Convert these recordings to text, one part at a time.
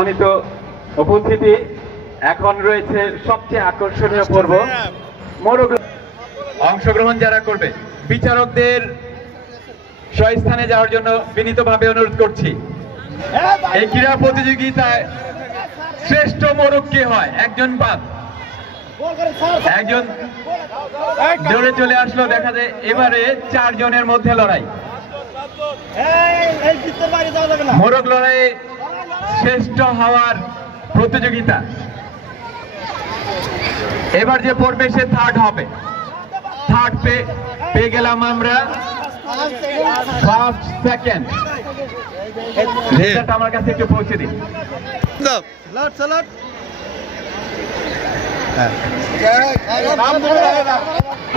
সম্মানিত উপস্থিতি, এখন রয়েছে সবচেয়ে আকর্ষণীয় পর্ব মোরগ। অংশগ্রহণ যারা করবে বিচারকদের স্বস্থানে যাওয়ার জন্য বিনীতভাবে অনুরোধ করছি। এই ক্রীড়া প্রতিযোগিতায় শ্রেষ্ঠ মোরগ কে হয়? একজন বাদ, একজন দৌড়ে চলে আসলো। দেখা যায় এবারে 4 জনের মধ্যে লড়াই, মোরগ লড়াইয়ে শ্রেষ্ঠ হওয়ার প্রতিযোগিতা। এবার যে পড়বে সে থার্ড হবে। থার্ড পেয়ে গেলাম আমরা, ফার্স্ট সেকেন্ড। রেজাল্ট আমার কাছে একটু পৌঁছে দিন।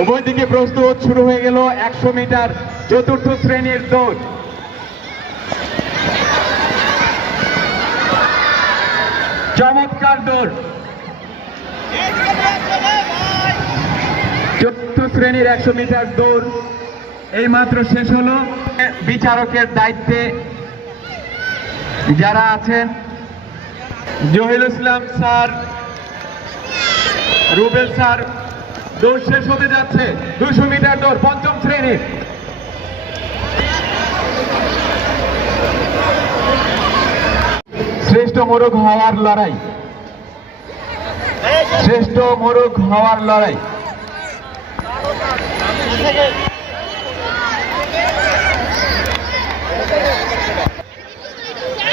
উভয় দিকে প্রস্তুত, শুরু হয়ে গেল 100 মিটার চতুর্থ শ্রেণীর দৌড়। চমৎকার দৌড়, চতুর্থ শ্রেণীর 100 মিটার দৌড় এই মাত্র শেষ হলো। বিচারকের দায়িত্বে যারা আছেন জহিরুল ইসলাম স্যার, রুবেল স্যার, দৌড় শেষ হতে যাচ্ছে। 200 মিটার দৌড় পঞ্চম শ্রেণীর। শ্রেষ্ঠ মোরগ হওয়ার লড়াই, শ্রেষ্ঠ মোরগ হওয়ার লড়াই।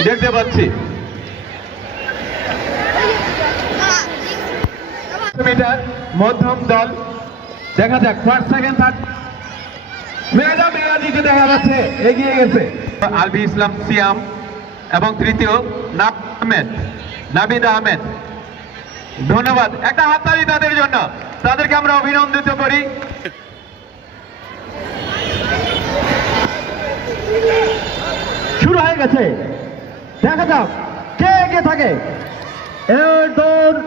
দেখতে পাচ্ছি মিটার মধ্যম দল। দেখা যাক ফার্স্ট সেকেন্ড থার্ড। মেরাজিকে দেখা যাচ্ছে এগিয়ে গেছে। আলবি ইসলাম সিয়াম এবং তৃতীয় নাবিদ আহমেদ। ধন্যবাদ, একটা হাততালি তাদের জন্য, তাদেরকে আমরা অভিনন্দিত করি। শুরু হয়ে গেছে, দেখা যাক কে কে থাকে। এর দৌড়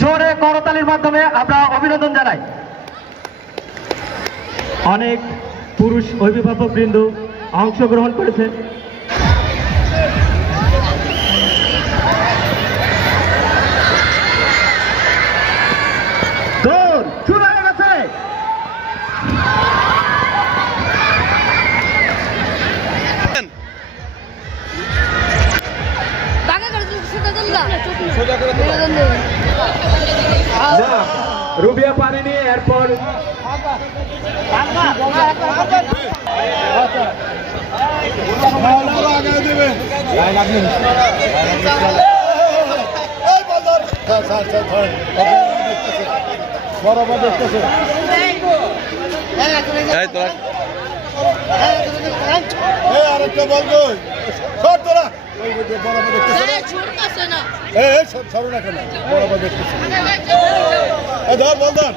জোরে করতালির মাধ্যমে আমরা অভিনন্দন জানাই। অনেক পুরুষ অভিভাবক বৃন্দ অংশগ্রহণ করেছেন। দৌড় শুরু হয়ে গেছে। রুবিয়া পারেনি, এরপর আরেকটা বলবো তোরা সরো না কেন, বরাবর দেখতেছি। ধর বল ধর।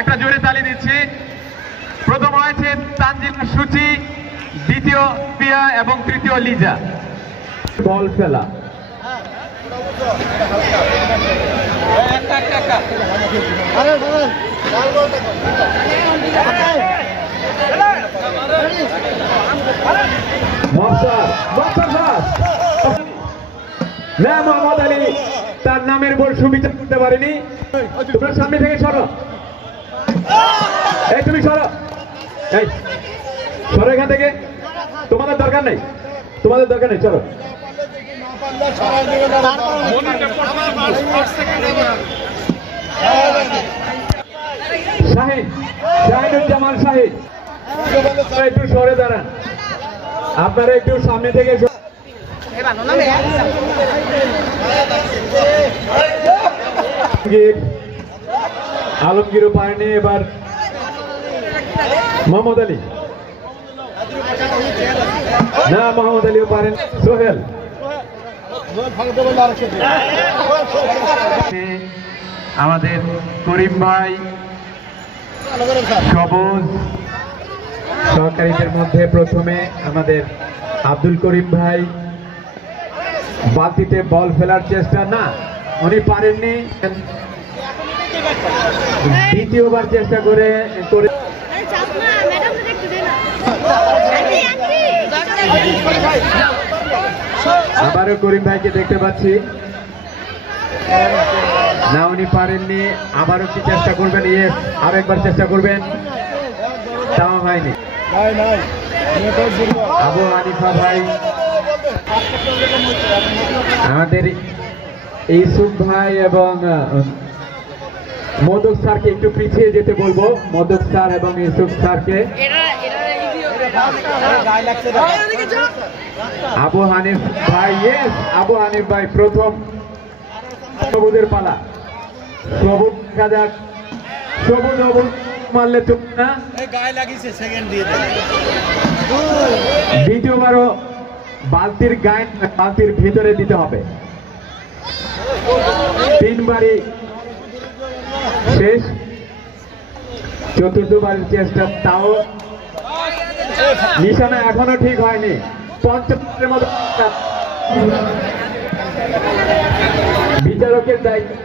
একটা জোরে তালি দিচ্ছি। প্রথম হয়েছে তানজিলা সুচি, দ্বিতীয় পিয়া এবং তৃতীয় লিজা। বল ফেলা, মোহাম্মদ আলী তার নামের উপর সুবিচার করতে পারেনি। তোমরা সামনে থেকে সরো, এই তুমি সরো, এই সরো এখান থেকে। তোমাদের দরকার নেই, তোমাদের দরকার নেই, চলো। শাহিনুজ্জামান শাহিদ, একটু সরে দাঁড়ান, আপনারা একটু সামনে থেকে। আলমগীরও পারেনি। এবার মোহাম্মদ আলী, না মোহাম্মদ আলীও পারেন। সোহেল, আমাদের করিম ভাই, ভালো করেন স্যার। সবুজ সহকারীদের মধ্যে প্রথমে আমাদের আব্দুল করিম ভাই বালতিতে বল ফেলার চেষ্টা, না উনি পারেননি, দ্বিতীয়বার চেষ্টা করে আবারও করিম ভাইকে দেখতে পাচ্ছি, না উনি পারেননি, আবারও কি চেষ্টা করবেন? ইয়েস, আরো একবার চেষ্টা করবেন, তাও হয়নি। নাই নাই আবু হানিফা ভাই, আমাদের ইউসুফ ভাই এবং মদক স্যারকে একটু পিছিয়ে যেতে বলবো, মদক স্যার এবং ইউসুফ স্যারকে। আবু হানিফ ভাই, ইয়েস আবু হানিফ ভাই প্রথম, সবুজের পালা, সবুজ কাজাক, সবুজ মারলে তো না, গায়ে লাগিয়েছে সেকেন্ড দিয়ে দ্বিতীয়বারও বালতির গায়ে, বালতির ভিতরে দিতে হবে, তিনবারই শেষ, চতুর্থবারের চেষ্টা, তাও নিশানা এখনো ঠিক হয়নি, পঞ্চমের মতো বিচারকের দায়িত্ব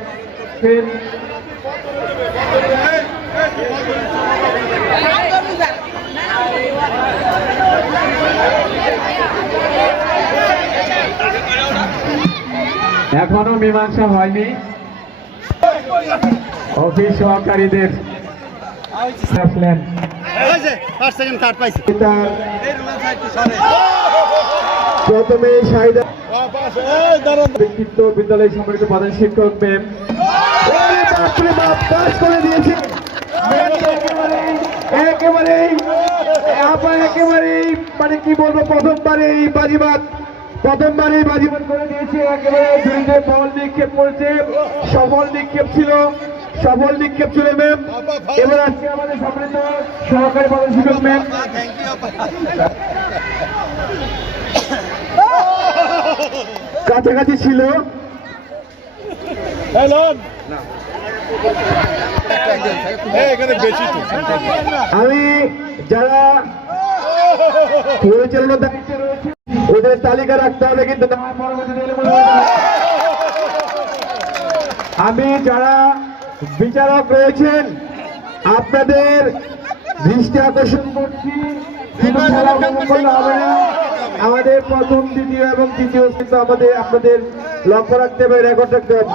এখনো মীমাংসা হয়নি, অফিস সহকারীদের আসলেন ফার্স্ট সেকেন্ড থার্ড পাইছে প্রথমে সাহিদা ব্যক্তিত্ব বিদ্যালয় সম্মানিত প্রধান শিক্ষক ম্যাম পাস করে দিয়েছে, একেবারেই মানে কি বলবো, প্রথমবারেই বাজিবাদ করে দিয়েছে, একেবারে দুইটা বল নিক্ষেপ করেছে, সফল নিক্ষেপ ছিল ম্যাম। এবার আজকে আমাদের সম্মানিত সহকারী প্রধান শিক্ষক ম্যাম, কাছাকাছি ছিল, এখানে বেশি আমি যারা পরিচালনার দায়িত্বে রয়েছে ওদের তালিকা রাখতে হবে, কিন্তু আমি যারা বিচারক রয়েছেন আপনাদের দৃষ্টি আকর্ষণ করছি, শুধু খেলা উপভোগ করলে হবে না, আমাদের প্রথম, দ্বিতীয় এবং তৃতীয় কিন্তু আপনাদের লক্ষ্য রাখতে হবে, রেকর্ড রাখতে হবে।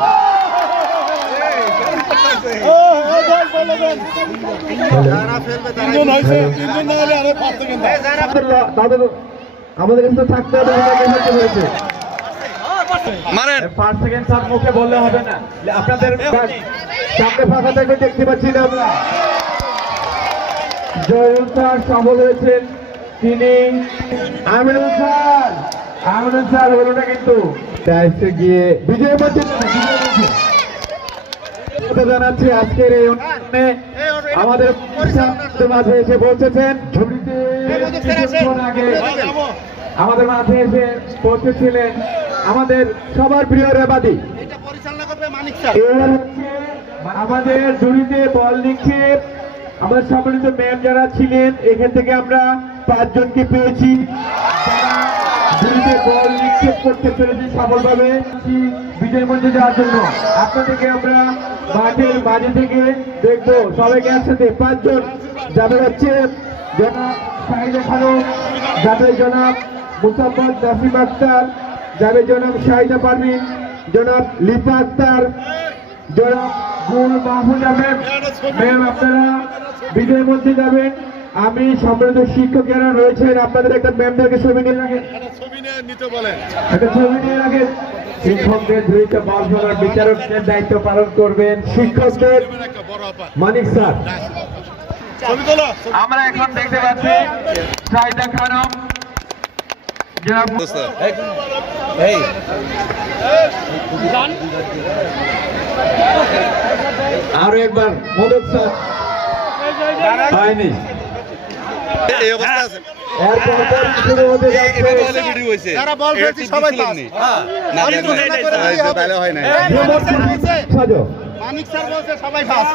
আমাদের কিন্তু থাকতে হবে, হয়েছে ফার্স্ট সেকেন্ড সার মুখে বললে হবে না, আপনাদের সামনে ফাঁকা থাকবে, দেখতে পাচ্ছি না আমরা। জয়ুল স্যার সফল হয়েছেন, তিনি আমিনুল স্যার হলো না, কিন্তু গিয়ে বিজয় জানাচ্ছি আজকের এই অনুষ্ঠানে আমাদের মাঝে এসে পৌঁছেছেন, ঝুড়িতে কিছুক্ষণ আগে আমাদের মাঝে এসে পৌঁছেছিলেন আমাদের সবার প্রিয় রেবাদি, আমাদের ঝুড়িতে বল নিক্ষেপ, আমাদের সম্মানিত ম্যাম যারা ছিলেন, এখান থেকে আমরা 5 জনকে পেয়েছি যারা ঝুড়িতে বল নিক্ষেপ করতে পেরেছি সফলভাবে। বিজয় মঞ্চে যাওয়ার জন্য আপনাদেরকে আমরা মাঠের মাঝে থেকে দেখবো, সবাইকে একসাথে 5 জন যাবে, হচ্ছে জনাব শাহিদা খানম, যাবে জনাব মুসাফর নাসিম আক্তার, যাবে জনাব শাহিদা পারভিন, জনাব লিপা আক্তার, জনাব গুল মাহফুজা ম্যাম, আপনারা বিজয় মঞ্চে যাবেন। আমি সম্মানিত শিক্ষক যারা রয়েছেন আপনাদের একটা ম্যামদেরকে ছবি নিয়ে রাখেন, একটা ছবি নিয়ে রাখেন। শিক্ষকদের দুইটা বল ফেলার বিচারকদের দায়িত্ব পালন করবেন শিক্ষকদের মানিক স্যার। আমরা এখন দেখতে পাচ্ছি শাহিদা খানম, আরো একবার মদক স্যার হয়নি, মানিক স্যার বলছে সবাই ফার্স্ট।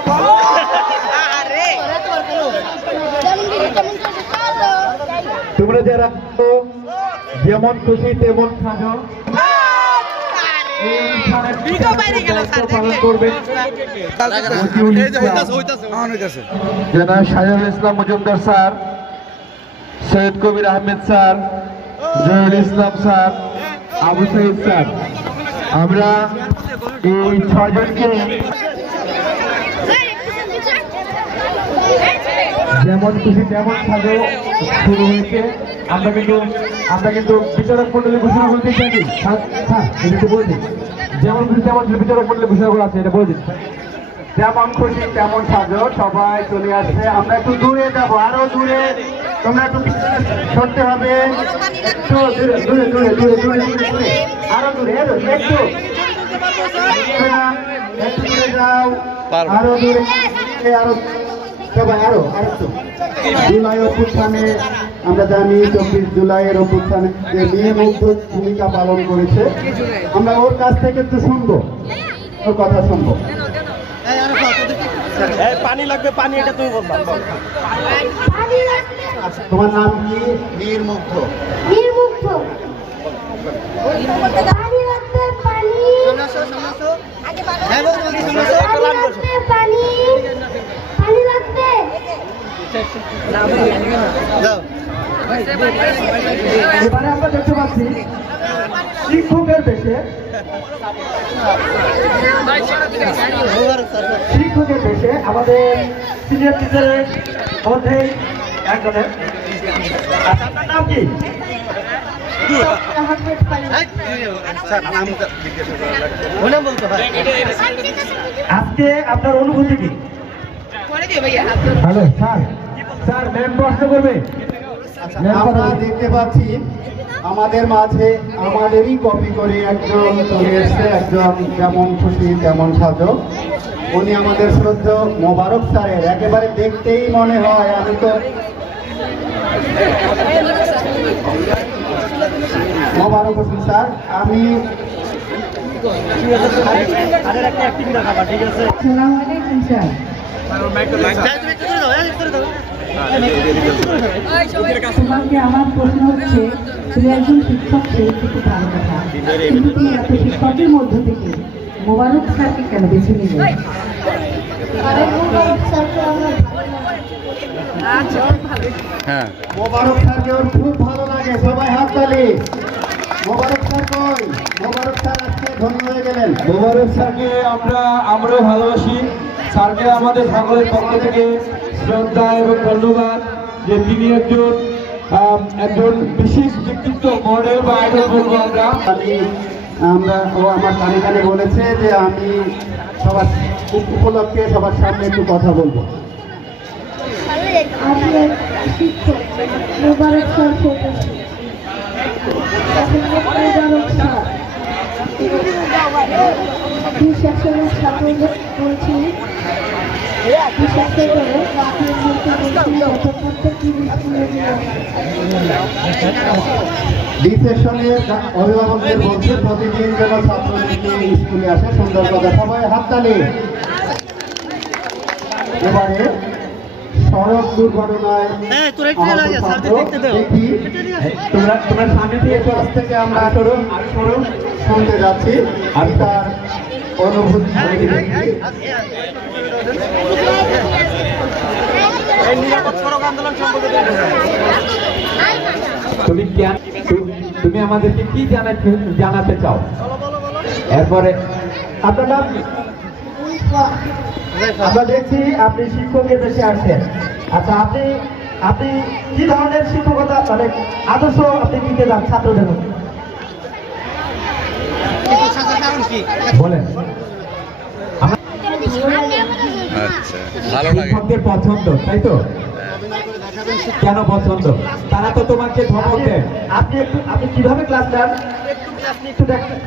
তোমরা যারা যেমন খুশি তেমন সাজো, এই অনুষ্ঠানের দায়িত্ব পালন করবেন জনাব শাহজাহান ইসলাম মজুমদার স্যার, সৈয়দ কবির Ahmed sir, Zahurul Islam sir, Abu Saeed sir. আমরা এই ছয়জনকে যেমন খুশি তেমন সাজো শুরু হয়েছে। আমরা কিন্তু বিচারক মন্ডলী ঘোষণা করতে চাই। এটা বলে দিন, যেমন খুশি তেমন বিচারক মন্ডলী ঘোষণা করা আছে, এটা বলে দিন। যেমন খুশি তেমন সাজো, সবাই চলে আসছে। আমরা একটু দূরে যাবো, আরো দূরে। তোমরা একটু সরতে হবে, একটু দূরে দূরে দূরে দূরে দূরে দূরে, আরো দূরে, একটু দূরে যাও, আরো দূরে, আরো সবাই আরো আরেকটু। জুলাই অভ্যুত্থানে আমরা জানি 24 জুলাইয়ের অভ্যুত্থানে যে মেয়ে মুগ্ধ ভূমিকা পালন করেছে, আমরা ওর কাছ থেকে একটু শুনবো, ওর কথা শুনবো। পানি লাগবে, পানি, এটা তুমি বলবা। তোমার নাম কি? বীর মুগ্ধ। নির্মুগ্ধ পানি লাগবে, পানি পানি পানি লাগবে। এবারে আমরা দেখতে পাচ্ছি শিক্ষকের বেশে আমাদের সিনিয়র টিচারের মধ্যে একজনের। আপনার নাম কি? আজকে আপনার অনুভূতি কি? হ্যালো স্যার, স্যার ম্যাম প্রশ্ন করবে। আমরা দেখতে পাচ্ছি আমাদের মাঝে আমাদেরই কপি করে একজন চলে এসছে, একজন যেমন খুশি তেমন সাজো। উনি আমাদের শ্রদ্ধেয় মোবারক স্যারের, একেবারে দেখতেই মনে হয়, আমি তো মোবারক হোসেন স্যার, আমি তোমাকে আমার প্রশ্ন হচ্ছে, তুমি একজন শিক্ষক, সেই থেকে ভালো কথা, কিন্তু তুমি এত শিক্ষকের মধ্য থেকে মোবারক স্যারকে কেন বেছে নিলে? মোবারক স্যারকে ওর খুব ভালো লাগে, সবাই হাততালি। মোবারক স্যার কই? মোবারক স্যার আজকে ধন্য হয়ে গেলেন। মোবারক স্যারকে আমরাও ভালোবাসি। স্যারকে আমাদের সকলের পক্ষ থেকে শ্রদ্ধা এবং ধন্যবাদ যে তিনি একজন বিশেষ ব্যক্তিত্ব, মডেল বা আইডল বলবো আমরা। ও আমার কানে কানে বলেছে যে আমি সবার উপলক্ষে সবার সামনে একটু কথা বলবো। আমি এক শিক্ষক, মোবারক স্যার মোবারক স্যার সেকশনের ছাত্রদের বলছি, বিশেষ করে ডি সেকশনের অভিভাবকদের বলছে প্রতিদিন যেন ছাত্রদেরকে স্কুলে আসে, সুন্দর কথা, সবাই হাততালি। এবারে সড়ক দুর্ঘটনায় দেখি তোমরা সামনে থেকে কাছ থেকে আমরা শুনতে যাচ্ছি, আমি তার অনুভূতি দেখি। তুমি আমাদেরকে কি জানাতে চাও? এরপরে আপনার নাম কি? আমরা দেখছি আপনি শিক্ষকের দেশে আসছেন। আচ্ছা, আপনি কি ধরনের শিক্ষকতা, মানে আদর্শ আপনি দিতে যান ছাত্রদের? বলেন। আচ্ছা, ভালো লাগে। শিক্ষকদের পছন্দ, তাই তো? কেন পছন্দ? তারা তো তোমাকে ধমক দেয়। আপনি কিভাবে ক্লাস নেন? একটু দেখেন।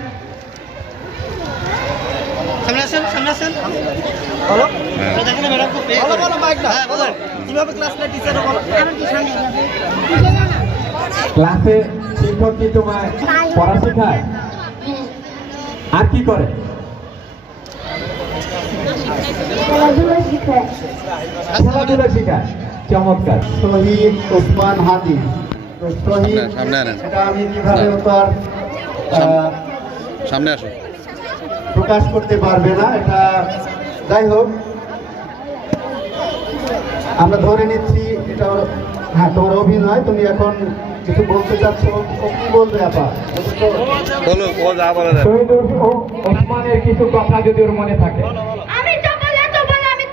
ক্লাসে শিক্ষক কি তোমায় পড়া শেখায়? আর কি করে? খেলাধুলা শিখায়। খেলাধুলা শেখায়, চমৎকার। শহীদ ওসমান হাদি। তো শহীদ এটা আমি কিভাবে তার সামনে আসো। প্রকাশ করতে পারবে না, এটা যাই হোক আমরা ধরে নিচ্ছি এটা হ্যাঁ তোমার অভিনয়। তুমি এখন কিছু বলতে চাচ্ছ, ও কি বলবে আপা? বলো, ও যা বলে শহীদ ওসমানের কিছু কথা যদি ওর মনে থাকে। আমি যবলে আমি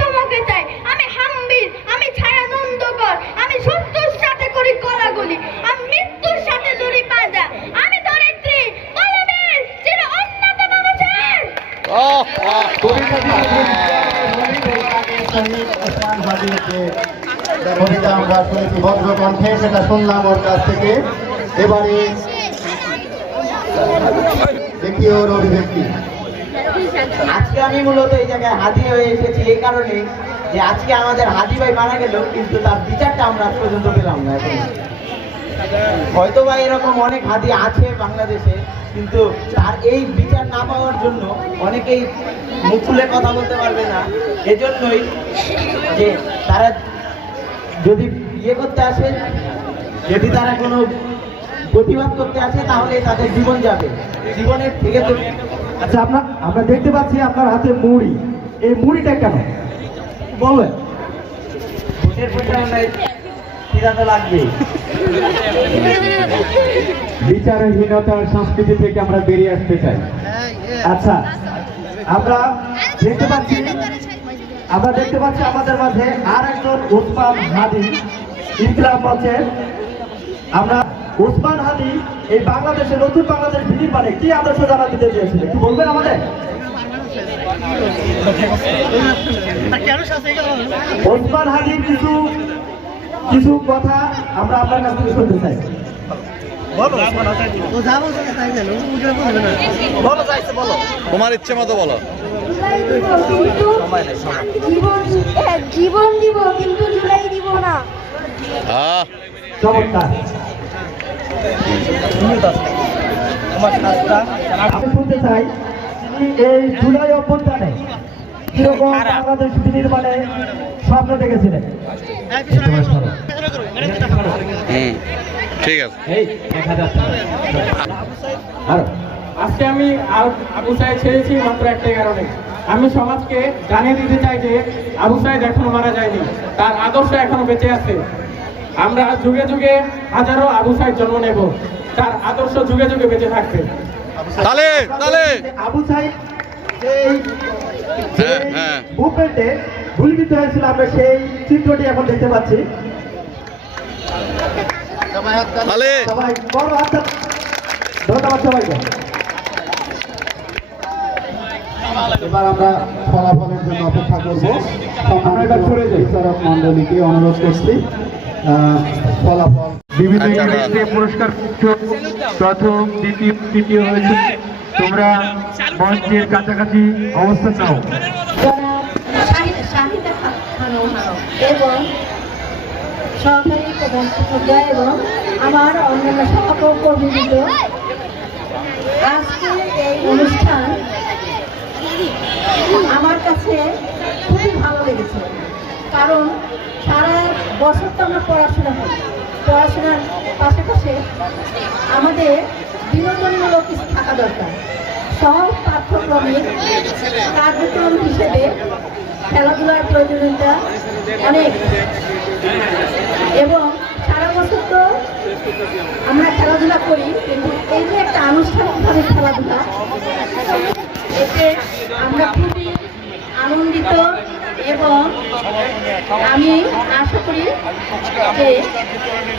তোমাকে চাই, আমি হাম্বির, আমি ছায়া নন্দকর, আমি সত্যের সাথে করি কলাগুলি, আমি মৃত্যুর সাথে দড়ি পাজা, আমি ধরিত্রী কলমের চির অন্যতম মানুষের। শহীদ ওসমান হাদির যে কবিতা আমরা শুনেছি ভদ্রকণ্ঠে, সেটা শুনলাম ওর কাছ থেকে। এবারে দেখি ওর অভিব্যক্তি। আজকে আমি মূলত এই জায়গায় হাজি হয়ে এসেছি এই কারণে যে আজকে আমাদের হাজি ভাই মারা গেল, কিন্তু তার বিচারটা আমরা আজ পর্যন্ত পেলাম না। এখন হয়তো বা এরকম অনেক হাজি আছে বাংলাদেশে, কিন্তু তার এই বিচার না পাওয়ার জন্য অনেকেই মুখ খুলে কথা বলতে পারবে না। এজন্যই যে তারা যদি ইয়ে করতে আসে, যদি তারা কোনো প্রতিবাদ করতে আসে, তাহলে তাদের জীবন যাবে, জীবনের থেকে তো। আচ্ছা, আমরা দেখতে পাচ্ছি আপনার হাতে মুড়ি, এই মুড়িটা কেন বলবেন? ভোটের প্রচারণায় খিদা তো লাগবেই। বিচারহীনতার সংস্কৃতি থেকে আমরা বেরিয়ে আসতে চাই। আচ্ছা, আমরা দেখতে পাচ্ছি আমাদের মাঝে আর একজন ওসমান হাদি ইনকিলাব মঞ্চের। আমরা ওসমান হাদি এই বাংলাদেশে নতুন বাংলাদেশ বিনির্মাণে কি আদর্শ জানা দিতে চেয়েছিলেন, একটু বলবেন আমাদের? ওসমান হাদির কিছু কথা আমরা আপনার কাছ থেকে শুনতে চাই। তোমার ইচ্ছে মতো বলো। জীবন দিব কিন্তু জুলাই দিব না। চমৎকার। আমি শুনতে চাই এই জুলাই অভ্যুত্থানে কিরকম বাংলাদেশ বিনির্মাণে স্বপ্ন দেখেছিলেন। ঠিক আছে। এই দেখা যাচ্ছে আরো আজকে আমি আবু সাইদ ছেড়েছি মাত্র একটাই কারণে। আমি সমাজকে জানিয়ে দিতে চাই যে আবু সাইদ এখনো মারা যায়নি, তার আদর্শ এখনো বেঁচে আছে। আমরা যুগে যুগে হাজারো আবু সাইদ জন্ম নেব, তার আদর্শ যুগে যুগে বেঁচে থাকবে। তালে আবু সাইদ হ্যাঁ। মুভমেন্টে গুলিবিদ্ধ হয়েছিল, আমরা সেই চিত্রটি এখন দেখতে পাচ্ছি। সবাই বড় হাত, ধন্যবাদ সবাইকে। এবার আমরা ফলাফলের জন্য অপেক্ষা করব। আমরা এবার সরে যাই। বিচারক মন্ডলীকে অনুরোধ করছি ফলাফল। বিবিধ আচ্ছা, ইউনিটে পুরস্কার প্রথম, দ্বিতীয়, তৃতীয় হয়েছে। তোমরা মঞ্চের কাছাকাছি অবস্থান নাও। শাহিদা খানম এবং সহকারী প্রধান শিক্ষকরা এবং আমার অন্যান্য সহকর্মীবৃন্দ, আজকের এই অনুষ্ঠান আমার কাছে খুবই ভালো লেগেছে। কারণ সারা বছর তো আমরা পড়াশোনা করি, পড়াশোনার পাশাপাশি আমাদের বিনোদনমূলক কিছু থাকা দরকার। সব পাঠ্যক্রমের কার্যক্রম হিসেবে খেলাধুলার প্রয়োজনীয়তা অনেক, এবং সারা বছর তো আমরা খেলাধুলা করি, কিন্তু এই যে একটা আনুষ্ঠানিকভাবে খেলাধুলা, এতে আমরা খুবই আনন্দিত এবং আমি আশা করি যে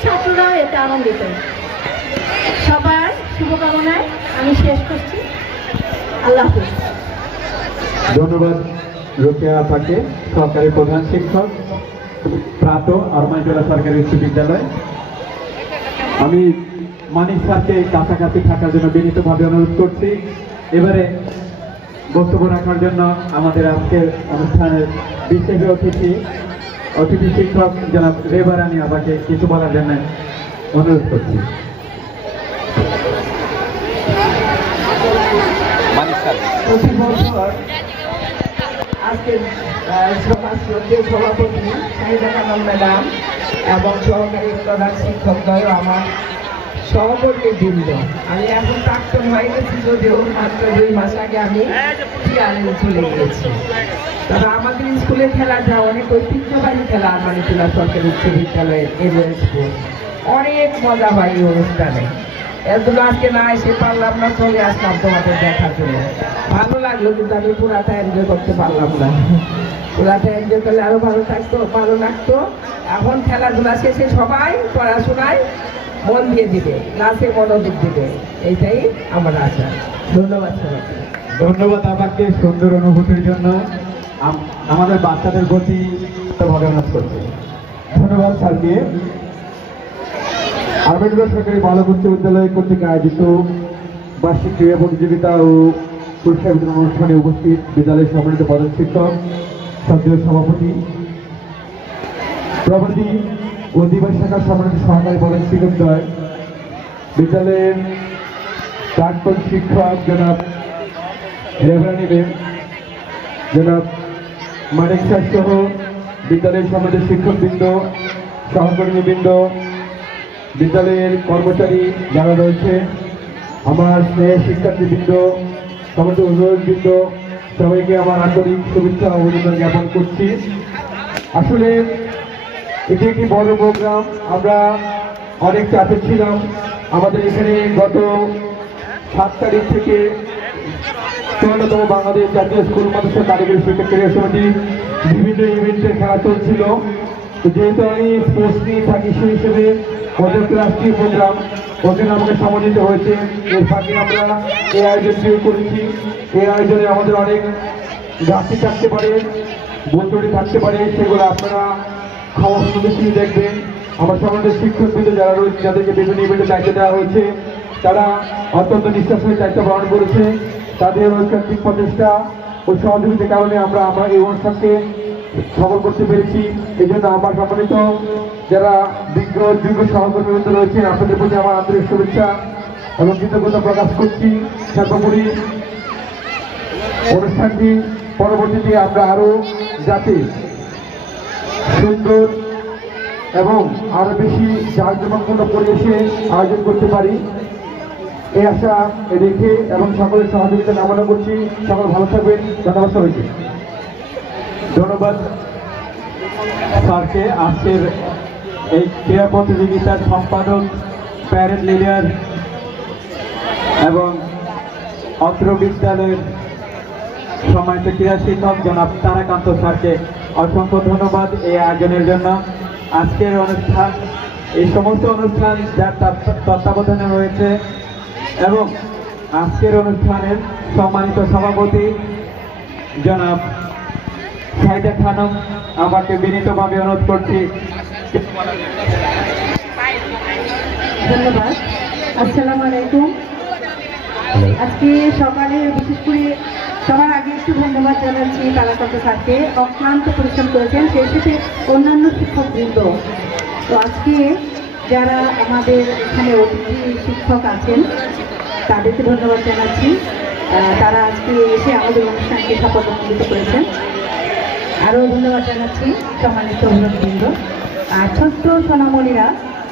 ছাত্ররাও এতে আনন্দিত। সবার শুভকামনায় আমি শেষ করছি। আল্লাহ হাফেজ। ধন্যবাদ রোকেয়া আপাকে, সরকারি প্রধান শিক্ষক, প্রাত আরমাইজোড়া সরকারি উচ্চ বিদ্যালয়। আমি মানিক স্যারকে কাছাকাছি থাকার জন্য বিনীতভাবে অনুরোধ করছি। এবারে বক্তব্য রাখার জন্য আমাদের আজকের অনুষ্ঠানের বিশেষ অতিথি শিক্ষক জনাব রেবা রানী আপাকে কিছু বলার জন্য অনুরোধ করছি। প্রতি বছর আজকের সমাজের সভাপতি শাহিদা খানম ম্যাডাম এবং সহকারী প্রধান শিক্ষকদ্বয় আমার সহকর্মী বৃন্দ। আমি এখন প্রাক্তন হয়ে গেছি, যদিও মাত্র 2 মাস আগে আমি টিআরএল চলে গিয়েছি। তবে আমাদের স্কুলের খেলাটা অনেক ঐতিহ্যবাহী খেলা, আরমানিটোলা সরকারি উচ্চ বিদ্যালয়ের এরিয়াল স্কুল। অনেক মজা হয় এই অনুষ্ঠানে। এগুলো আজকে না এসে পারলাম না, চলে আসলাম তোমাদের দেখার জন্য। ভালো লাগলো, কিন্তু আমি পুরাটা এনজয় করতে পারলাম না। পুরাটা এনজয় করলে আরো ভালো লাগতো। এখন খেলাধুলা শেষে সবাই পড়াশোনায় মন দিয়ে দিবে, ক্লাসে মনোযোগ দিবে, এইটাই আমার আশা। ধন্যবাদ সবাইকে। ধন্যবাদ আপনাকে সুন্দর অনুভূতির জন্য। আমাদের বাচ্চাদের প্রতি ভাবে অনুরোধ করছি। ধন্যবাদ স্যারকে। আরমানিটোলা সরকারি বালক উচ্চ বিদ্যালয় কর্তৃক আয়োজিত বার্ষিক ক্রীড়া প্রতিযোগিতা ও পুরস্কার বিতরণ অনুষ্ঠানে উপস্থিত বিদ্যালয়ের সম্মানিত প্রধান শিক্ষক, সদস্য সভাপতি, প্রবৃত্তি ও দিবস শাখার সম্মানিত সহকারী প্রধান শিক্ষকদ্বয়, বিদ্যালয়ের প্রাক্তন শিক্ষক জনাব রেভারানি ম্যাম, জনাব মানিক স্যার সহ বিদ্যালয়ের সম্মানিত শিক্ষকবৃন্দ, সহকর্মীবৃন্দ, বিদ্যালয়ের কর্মচারী যারা রয়েছে, আমার স্নেহের শিক্ষার্থীবৃন্দ, সমস্ত অভিভাবকবৃন্দ, সবাইকে আমার আন্তরিক শুভেচ্ছা ও অভিনন্দন জ্ঞাপন করছি। আসলে এটি একটি বড় প্রোগ্রাম। আমরা অনেক চাপে ছিলাম। আমাদের এখানে গত 7 তারিখ থেকে 14তম বাংলাদেশ জাতীয় স্কুল মাদ্রাসা কারিগরি শিক্ষা ক্রীড়া সমিতি বিভিন্ন ইভেন্টের খেলা চলছিল। তো যেহেতু আমি স্পোর্টস নিয়ে থাকি, সেই হিসেবে ওদের রাষ্ট্রীয় প্রোগ্রাম ওখানে আমাকে সময় দিতে হয়েছে। এর ফাঁকে আমরা এই আয়োজনটিও করেছি। এই আয়োজনে আমাদের অনেক ঘাটতি থাকতে পারে, বন্ধুটি থাকতে পারে, সেগুলো আপনারা খাওয়া বেশি দেখবেন। আমার সমাজের শিক্ষকবৃন্দ যারা রয়েছে, যাদেরকে বিভিন্ন ইভেন্টে দায়িত্ব দেওয়া হয়েছে, তারা অত্যন্ত নিঃশ্বাস হয়ে দায়িত্ব পালন করেছে। তাদের ঐকান্তিক প্রচেষ্টা ও সহযোগিতার কারণে আমরা এই অনুষ্ঠানকে সফল করতে পেরেছি। এই জন্য আমার সম্মানিত যারা যোগ্য সহকর্মীবৃন্দ রয়েছে, আপনাদের প্রতি আমার আন্তরিক শুভেচ্ছা এবং কৃতজ্ঞতা প্রকাশ করছি। সর্বোপরি অনুষ্ঠানটি পরবর্তীতে আমরা আরো যাতে সুন্দর এবং আরো বেশি জাঁকজমকপূর্ণ পরিবেশে আয়োজন করতে পারি, এই আশা রেখে এবং সকলের সহযোগিতা কামনা করছি। সকল ভালো থাকবেন। ধন্যবাদ সবাইকে। ধন্যবাদ স্যারকে। আজকের এই ক্রীড়া প্রতিযোগিতার সম্পাদক, প্যারেড লিডার এবং অত্র বিদ্যালয়ের সম্মানিত ক্রীড়া শিক্ষক জনাব তারাকান্ত স্যারকে অসংখ্য ধন্যবাদ এই আয়োজনের জন্য। আজকের অনুষ্ঠান, এই সমস্ত অনুষ্ঠান যার তত্ত্বাবধানে হয়েছে এবং আজকের অনুষ্ঠানের সম্মানিত সভাপতি জনাব শাহিদা খানম, আমাকে বিনীতভাবে অনুরোধ করছি। ধন্যবাদ। আসসালামু আলাইকুম। আজকে সকালে বিশেষ করে সবার আগে একটু ধন্যবাদ জানাচ্ছি তারাকান্ত স্যারকে। অক্লান্ত পরিশ্রম করেছেন, সেই সাথে অন্যান্য শিক্ষকবৃন্দ। তো আজকে যারা আমাদের এখানে অতিথি শিক্ষক আছেন, তাদেরকে ধন্যবাদ জানাচ্ছি। তারা আজকে এসে আমাদের অনুষ্ঠানকে সফলমণ্ডিত করেছেন। আরও ধন্যবাদ জানাচ্ছি সম্মানিত অভিভাবকবৃন্দ। আর ছোট্ট সোনামণিরা,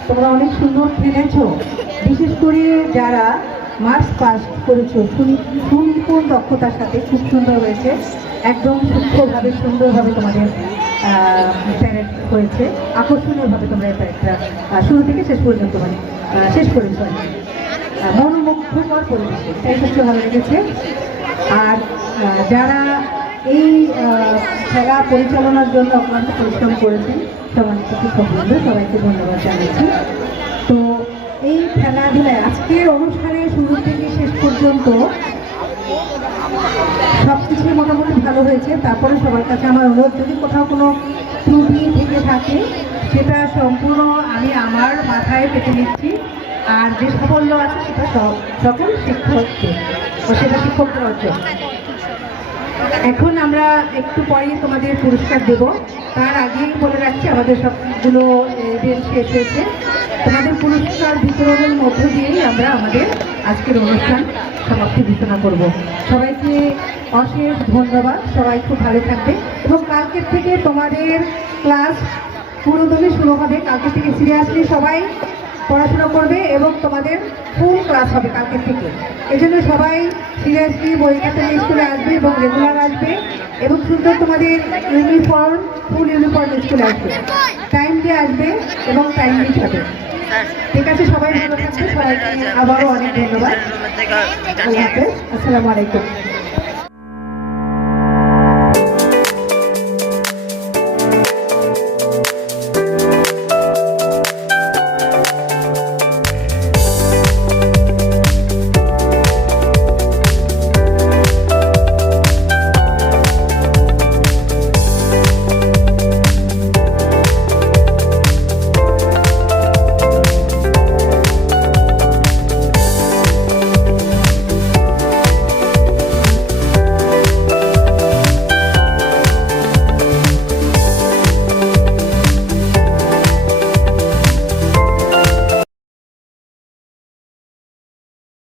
তোমরা অনেক সুন্দর খেলেছ। বিশেষ করে যারা মার্চ পাস করেছো, সুনিপুণ দক্ষতার সাথে খুব সুন্দর হয়েছে। একদম সূক্ষ্মভাবে সুন্দরভাবে তোমাদের প্যারেড হয়েছে। আকর্ষণীয়ভাবে তোমরা এই প্যারেডটা শুরু থেকে শেষ পর্যন্ত শেষ করেছো। মনোমুগ্ধকর পরিবেশে, তাই সত্যি ভালো লেগেছে। আর যারা এই খেলা পরিচালনার জন্য অক্লান্ত পরিশ্রম করেছেন, সম্মানিত শিক্ষকবৃন্দ, সবাইকে ধন্যবাদ জানাচ্ছি। তো এই খেলাধুলায় আজকের অনুষ্ঠানে শুরু থেকে শেষ পর্যন্ত সব কিছুই মোটামুটি ভালো হয়েছে। তারপরে সবার কাছে আমার অনুরোধ, যদি কোথাও কোনো ত্রুটি থেকে থাকে সেটা সম্পূর্ণ আমি আমার মাথায় পেতে নিচ্ছি। আর যে সাফল্য আছে সেটা সকল শিক্ষককে ও সেটা শিক্ষকদের অর্জন। এখন আমরা একটু পরেই তোমাদের পুরস্কার দেব। তার আগেই বলে রাখছি আমাদের সবগুলো ইভেন্ট শেষ হয়েছে। তোমাদের পুরস্কার বিতরণের মধ্য দিয়েই আমরা আমাদের আজকের অনুষ্ঠান সমাপ্তি ঘোষণা করব। সবাইকে অশেষ ধন্যবাদ, সবাই খুব ভালো থাকবে এবং কালকের থেকে তোমাদের ক্লাস পুরোদমে শুরু হবে। কালকে থেকে সিরিয়াসলি সবাই পড়াশোনা করবে এবং তোমাদের ফুল ক্লাস হবে কালকের থেকে। এই জন্য সবাই সিরিয়াসলি বই খাতা নিয়ে স্কুলে আসবে এবং রেগুলার আসবে এবং সুন্দর তোমাদের ইউনিফর্ম ফুল ইউনিফর্ম স্কুলে আসবে, টাইম দিয়ে আসবে এবং টাইম দিয়ে যাবে। ঠিক আছে, সবাই ভালো থাকবে, সবাইকে আবারও অনেক ধন্যবাদ। আল্লাহ হাফেজ, আসসালামু আলাইকুম।